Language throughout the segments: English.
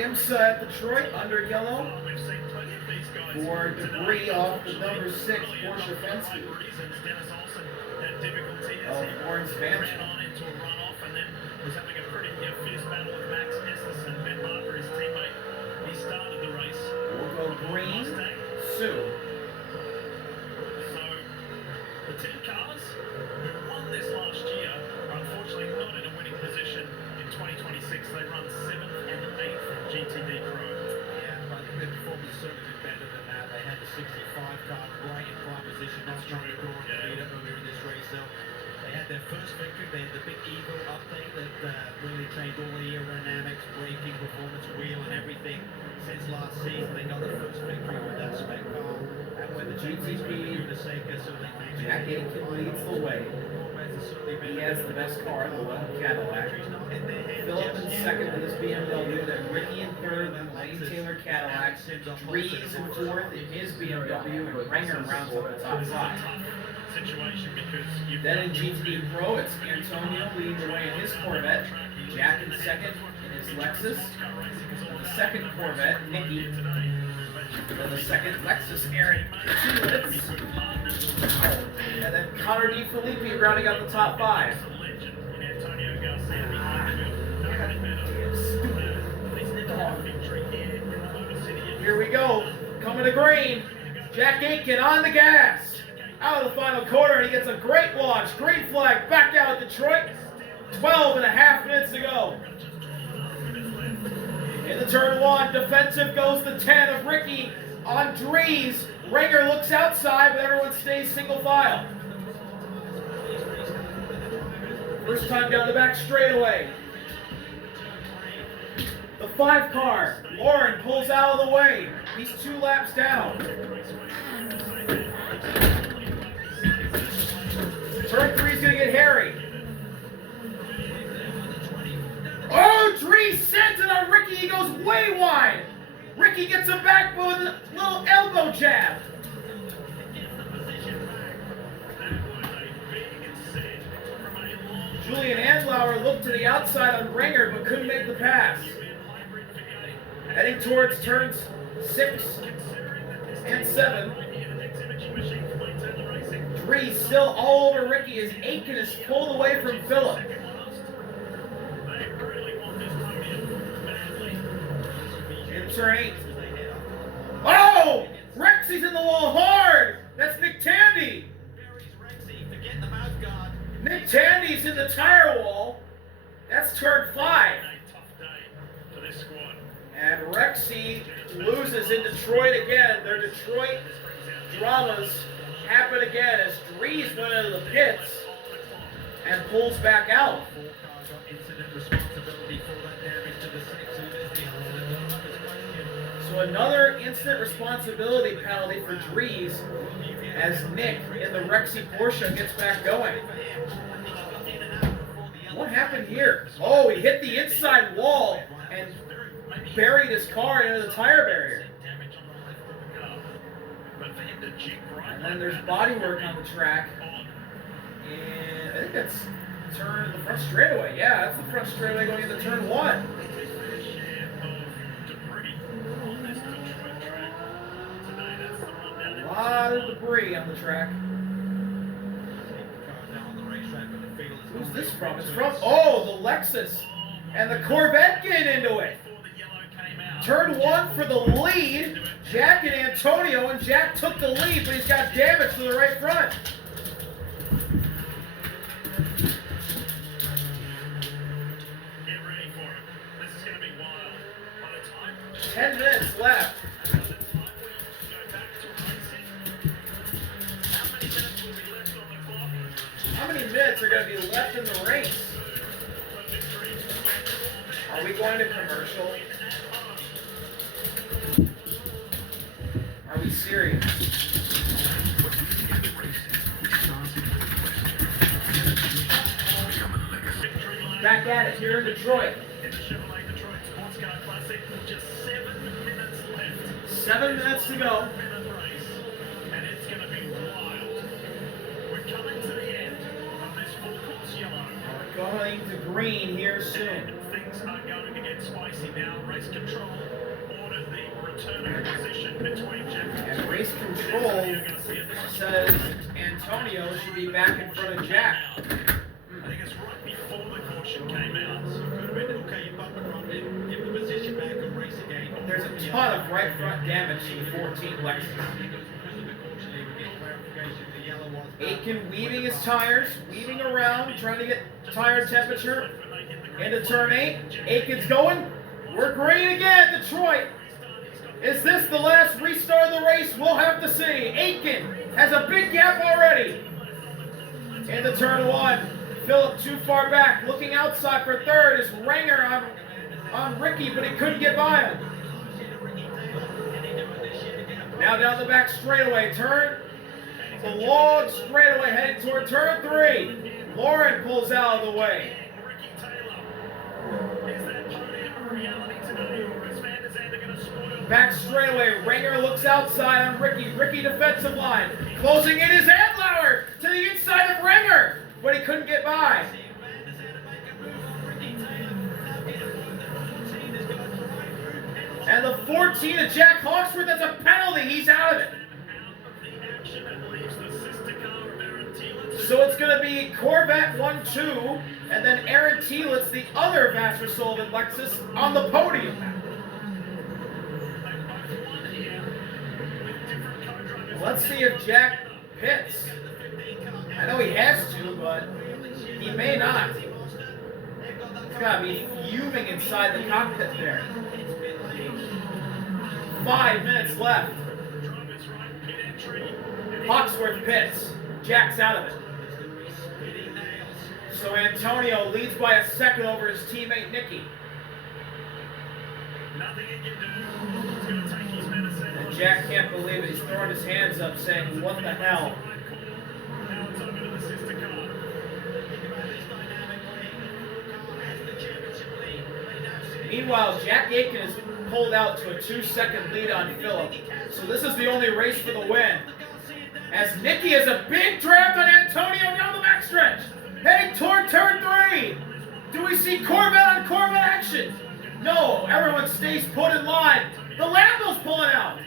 IMSA at Detroit, under yellow. For debris off the number 6 Porsche Fensky of Lawrence Mansion. Was having a pretty fierce battle with Max Estes and Ben Harper, his teammate. He started the race. We'll go green, Sue. So, the 10 cars who won this last year are unfortunately not in a winning position in 2026. They run 7th and 8th from GTD Pro. Yeah, I think their performance certainly been better than that. They had the 65 car right in prime position, not trying to draw the leader earlier in this race. So they had their first victory. They had the big Eagle update that really changed all the aerodynamics, braking, performance, wheel, and everything since last season. They got the first victory with that spec car. And when the GTP, the Seika, so they managed Jack Aitken leads the way. He has the best car, the one Cadillac. Philip in second with his BMW, then Ricky in third, then Lane Taylor Cadillac, Dries in fourth in his BMW, and Renger rounds up the top 5. Situation because Then in GTD Pro, it's Antonio leading the way in his Corvette, Jack in second in his Lexus, and the second Corvette, Nicky, and then the second Lexus, Aaron, 2 minutes, and then Connor D. Filippi rounding out the top 5. Here we go, coming to green, Jack Aitken on the gas. Out of the final quarter, and he gets a great launch. Green flag back out of Detroit. 12 and a half minutes to go. In the turn 1, defensive goes the 10 of Ricky on Dries. Renger looks outside, but everyone stays single file. First time down the back straightaway. The 5 car, Lauren pulls out of the way. He's 2 laps down. Turn 3 is going to get hairy. Oh, Dries sent it on Ricky. He goes way wide. Ricky gets him back with a little elbow jab. Julian Andlauer looked to the outside on Renger, but couldn't make the pass. Heading towards turns 6 and 7. Dries still all over Ricky as Aitken is pulled away from Phillip. In turn 8. Oh! Rexy's in the wall hard! That's Nick Tandy! Nick Tandy's in the tire wall. That's turn 5. And Rexy loses in Detroit again. Their Detroit dramas happen again as Dries went into the pits and pulls back out. So another incident responsibility penalty for Dries as Nick in the Rexy Porsche gets back going. What happened here? Oh, he hit the inside wall and buried his car into the tire barrier. And then there's body work on the track. And I think that's turn the front straightaway. Yeah, that's the front straightaway going into turn 1. A lot of debris on the track. Who's this from? It's from, oh, the Lexus. And the Corvette get into it. Turn 1 for the lead. Jack and Antonio, and Jack took the lead, but he's got damage to the right front. Get ready for it. This is going to be wild. By the time 10 minutes left. How many minutes are going to be left in the race? Are we going to commercial? Are we serious? Back at it here in Detroit. 7 minutes to go. And it's going to be wild. We're coming to the end of this full course yellow. going to green here soon. And things are going to get spicy now. Race control ordered the return of position between Jack And race control says Antonio should be back in front of Jack. I think it's right before the caution came out. So it could have been, okay, you bump and run in, give the position back and race again. There's a ton of right front damage to the 14 Lexus. Aitken weaving his tires, weaving around, trying to get tire temperature into turn 8. Aitken's going. We're green again, Detroit. Is this the last restart of the race? We'll have to see. Aitken has a big gap already. Into turn 1. Phillip too far back. Looking outside for third is Renger on Ricky, but he couldn't get by him. Now down the back straightaway. Turn the long straightaway heading toward turn 3. Lauren pulls out of the way. Back straightaway, Renger looks outside on Ricky. Ricky defensive line. Closing in is Adlauer to the inside of Renger, but he couldn't get by. And the 14 of Jack Hawksworth, that's a penalty. He's out of it. So it's going to be Corvette 1-2, and then Aaron Thielitz, the other Vassar Sullivan Lexus, on the podium. Let's see if Jack pits. I know he has to, but he may not. He's got to be fuming inside the cockpit there. 5 minutes left. Hawksworth pits. Jack's out of it. So Antonio leads by a second over his teammate Nicky. And Jack can't believe it. He's throwing his hands up saying, what the hell? Meanwhile, Jack Aitken is pulled out to a 2-second lead on Phillip. So this is the only race for the win. As Nicky has a big draft on Antonio down the backstretch. Heading toward turn 3. Do we see Corvette on Corvette action? No, everyone stays put in line. The Lambo's pulling out.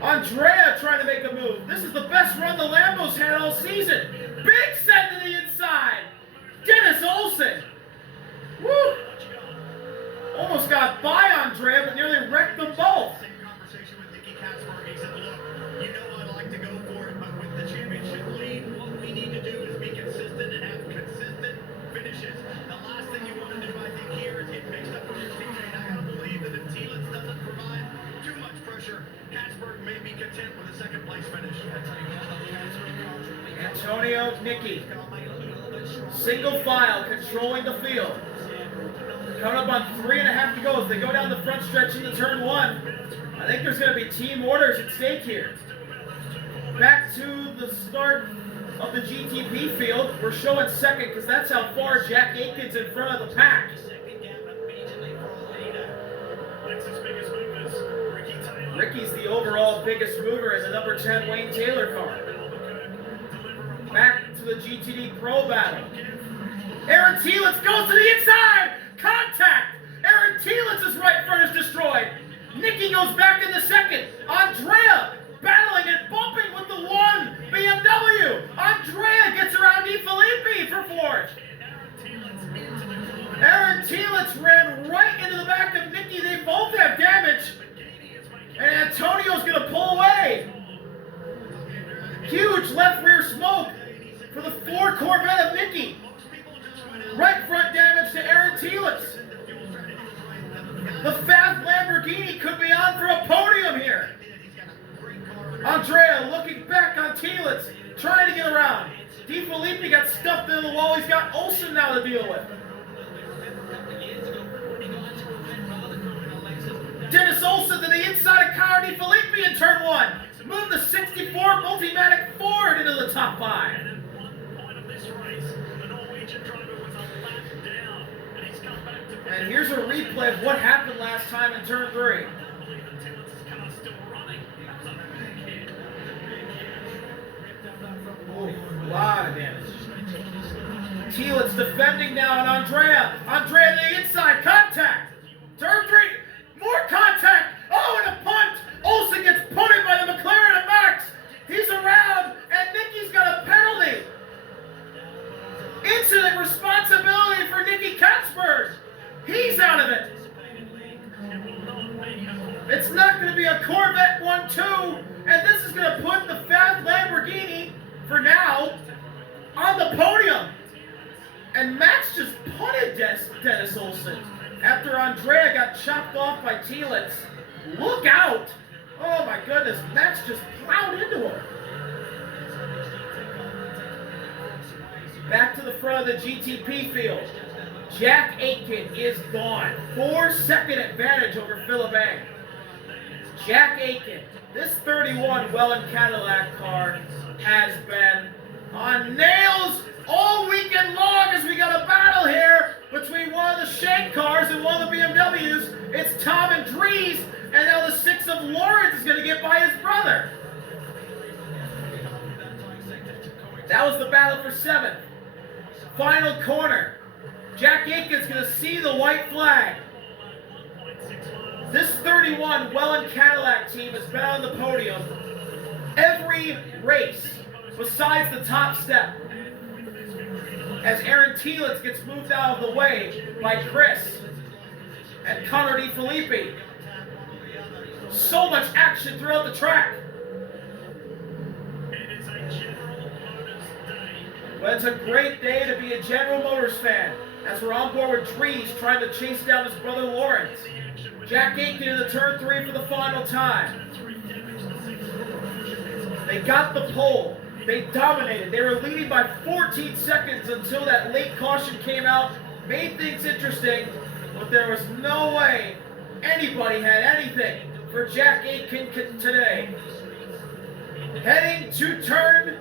Andrea trying to make a move. This is the best run the Lambo's had all season. Big send to the inside. Dennis Olsen. Woo! Almost got by Andrea, but nearly wrecked them both. You know I like to go for it, but with the championship lead, what we need to do is be consistent and have consistent finishes. The last thing you want to do, I think, here is get mixed up with your teammate. I gotta believe that if Thielitz doesn't provide too much pressure, Hatsburg may be content with a second place finish. Antonio, Nicky. Single file, controlling the field. Coming up on 3.5 to go as they go down the front stretch into turn 1. I think there's going to be team orders at stake here. Back to the start of the GTP field. We're showing second because that's how far Jack Aitken's in front of the pack. Ricky's the overall biggest mover in the number 10 Wayne Taylor car. Back to the GTD Pro battle. Aaron Thielitz goes to the inside! Contact! Aaron Thielitz's right front is destroyed. Nicky goes back in the second. Andrea battling and bumping with the 1 BMW. Andrea gets around DeFilippi for fourth. Aaron Thielitz ran right into the back of Nicky. They both have damage. And Antonio's going to pull away. Huge left rear smoke for the 4 Corvette of Nicky. Right front damage to Aaron Thielitz. The fast Lamborghini could be on for a podium here. Andrea looking back on Thielitz, trying to get around. DeFilippi got stuffed into the wall. He's got Olsen now to deal with. Dennis Olsen to the inside of Car DeFilippi in turn 1. Move the 64 Multimatic Ford into the top 5. And here's a replay of what happened last time in turn 3. Ooh, a lot of damage. Thielitz defending now on Andrea. Andrea to the inside. Contact. Turn 3. More contact. Oh, and a punt. Olsen gets punted by the McLaren of Max. He's around, and Nicky's got a penalty. Incident responsibility for Nicky Katzberg. He's out of it. It's not going to be a Corvette 1-2, and this is going to put the fat Lamborghini, for now, on the podium. And Max just punted Dennis Olsen after Andrea got chopped off by Thielitz. Look out! Oh my goodness, Max just plowed into her. Back to the front of the GTP field. Jack Aitken is gone. 4-second advantage over Phillip Ang. Jack Aitken, this 31 Welland Cadillac car has been on nails all weekend long as we got a battle here between one of the Shank cars and one of the BMWs. It's Tom and Dries, and now the 6 of Lawrence is going to get by his brother. That was the battle for 7th. Final corner. Jack Aitken's going to see the white flag. This 31 Welland Cadillac team has been on the podium every race besides the top step, as Aaron Thielitz gets moved out of the way by Chris and Connor DeFilippi. So much action throughout the track. But it's a great day to be a General Motors fan, as we're on board with Dries trying to chase down his brother Lawrence. Jack Aitken in the turn 3 for the final time. They got the pole. They dominated. They were leading by 14 seconds until that late caution came out. Made things interesting, but there was no way anybody had anything for Jack Aitken today. Heading to turn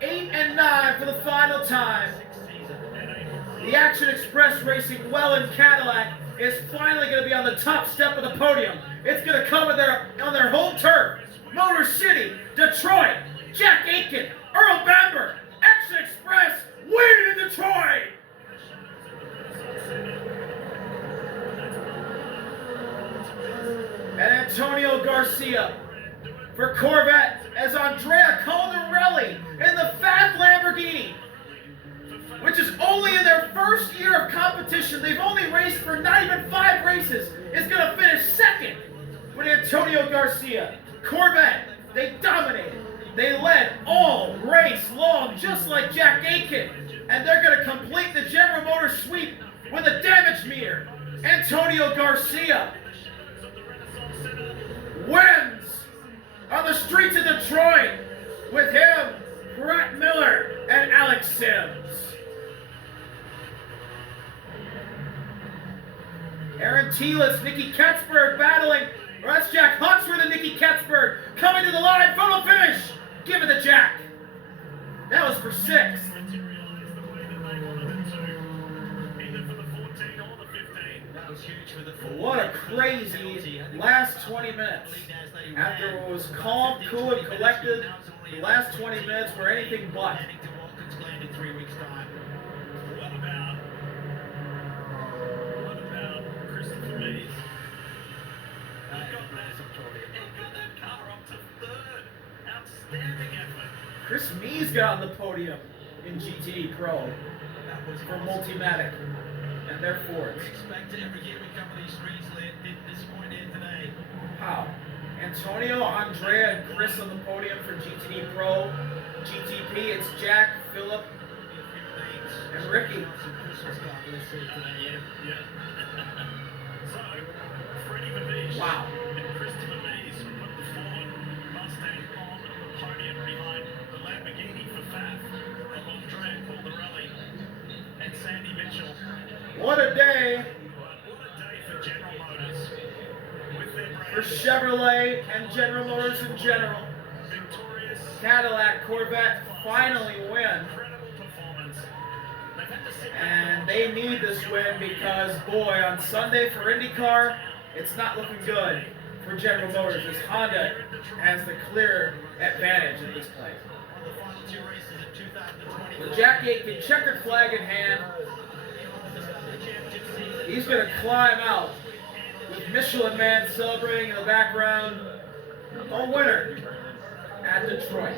8 and 9 for the final time. The Action Express Racing Welland Cadillac is finally going to be on the top step of the podium. It's going to come on their home turf. Motor City, Detroit, Jack Aitken, Earl Bamber, Action Express, win in Detroit! And Antonio Garcia for Corvette as Andrea Caldarelli in the Fat Lamborghini, which is only in their first year of competition. They've only raced for not even 5 races. Is going to finish 2nd with Antonio Garcia. Corvette, they dominated. They led all race long, just like Jack Aitken. And they're going to complete the General Motors sweep with a damage meter. Antonio Garcia wins on the streets of Detroit with him, Brett Miller, and Alex Sims. Aaron Thielitz, Nicky Katzberg battling. Or that's Jack Huxford and Nicky Katzberg coming to the line. Photo finish. Give it to Jack. That was for 6th. What a crazy last 20 minutes. After it was calm, cool, and collected, the last 20 minutes were anything but. Chris Mees got on the podium in GTE Pro for Multimatic and their Fords. Wow. Antonio, Andrea, and Chris on the podium for GTE Pro. GTP, it's Jack, Phillip, and Ricky. Wow. What a day for Chevrolet and General Motors in general. Cadillac, Corvette finally win. And they need this win because, boy, on Sunday for IndyCar, it's not looking good for General Motors as Honda has the clear advantage in this place. The final 2 races in 2000. With Jack Aitken, checkered flag in hand, he's going to climb out with Michelin Man celebrating in the background. Home winner at Detroit.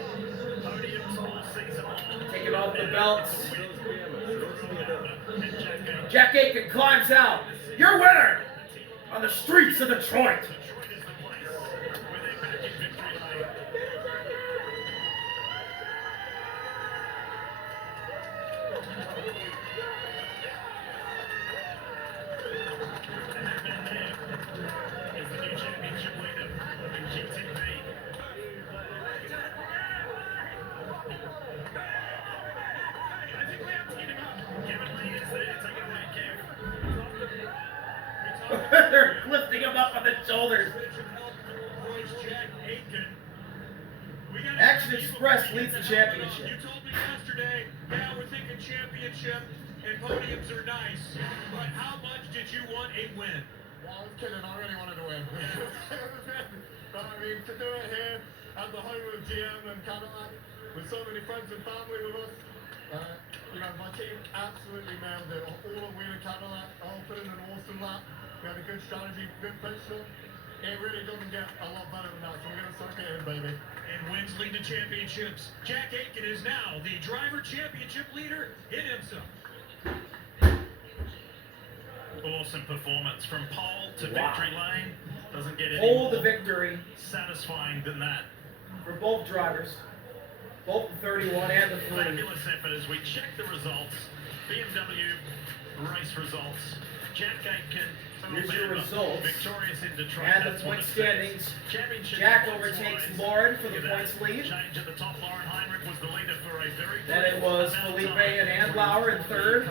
Taking off the belts. Jack Aitken climbs out. Your winner on the streets of Detroit. They're lifting him up on the shoulders. Action Express leads the championship. You told me yesterday, yeah, we're thinking championship and podiums are nice, but how much did you want a win? Well, I was kidding. I really wanted to win. But I mean, to do it here at the home of GM and Cadillac, with so many friends and family with us, my team absolutely nailed it. All of Wheeler Cadillac, all put in an awesome lap. We had a good strategy, good pit stop. It really doesn't get a lot better than that, so we're going to suck it in, baby. And wins lead to championships. Jack Aitken is now the driver championship leader in IMSA. Awesome performance from pole to victory lane. Doesn't get any Hold the more victory satisfying than that. for both drivers, both the 31 and the 3. Fabulous effort as we check the results. BMW race results. Jack Aitken. Here's your results. Victorious in Detroit. And the That's what point it says. standings. Championship Jack points overtakes wise. Lauren for the Look at points that. lead. Change at the top. Lauren Heinrich was the leader for a very Then it was amount of Felipe time. and Andlauer in 3rd.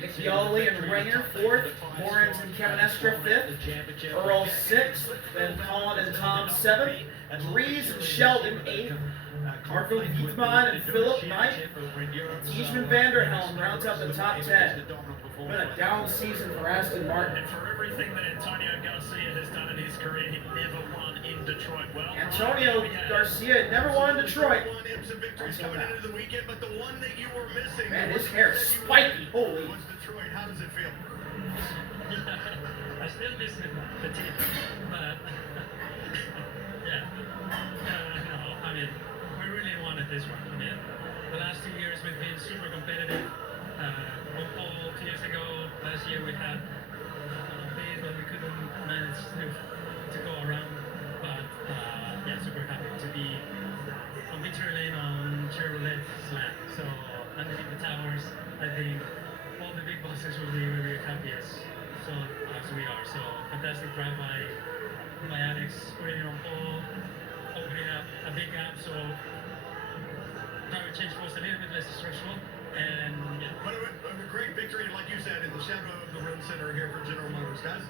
Nicky Oley and Ringer 4th. Lawrence and Kevin Estra 5th. Earl 6th. Then Colin and Tom 7th. Rees and Sheldon 8th. Marco Wietmann and Philip 9th. Tieshman Vanderhelm rounds out the top 10. Been a down season for Aston Martin. And for everything that Antonio Garcia has done in his career, he never won in Detroit. Well, Antonio Garcia never won in Detroit. Won IMSA victories coming into the weekend, but the one that you were missing. Man, his hair is spiky. Holy. Was Detroit. How does it feel? I still miss the team, but yeah. No, I mean, we really wanted this one. I mean, the last 2 years we've been super competitive. One pole 2 years ago, last year we had a bit, but we couldn't manage to go around. But yeah, super happy to be on victory lane on Chevrolet's lap. So underneath the towers, I think all the big bosses will be very happy as we are. So fantastic drive by Alex, putting it on pole, opening up a big gap. So driver change was a little bit less stressful. And yeah. But a great victory, like you said, in the shadow of the Run Center here for General Motors, guys.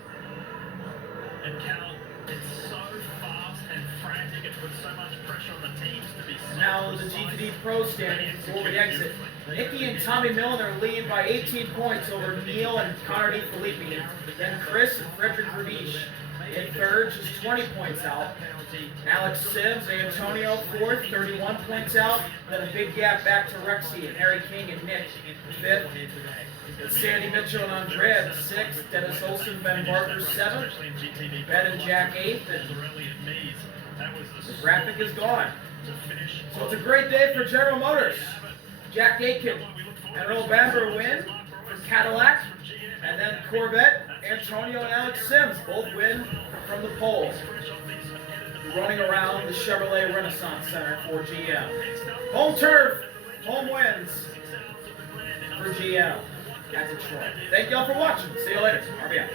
And Cal, it's so fast and frantic. It puts so much pressure on the teams to be so Now the GTD Pro standings before we exit. Nicky and Tommy Milner lead by 18 points over Neil and Connor DiFilippi. Then Chris and Frederick Verdish in 3rd, just 20 points out. Alex Sims, Antonio 4th, 31 points out. Then a big gap back to Rexy and Harry King and Nick 5th. Sandy Mitchell and Andrea 6th. Dennis Olsen, Ben Barker 7th. Ben and Jack 8th. And the graphic is gone. So it's a great day for General Motors. Jack Aitken and Earl Bamber win for Cadillac. And then Corvette, Antonio and Alex Sims both win from the pole. Running around the Chevrolet Renaissance Center for GM. Home turf, home wins for GM at Detroit. Thank y'all for watching. See you later. RBI.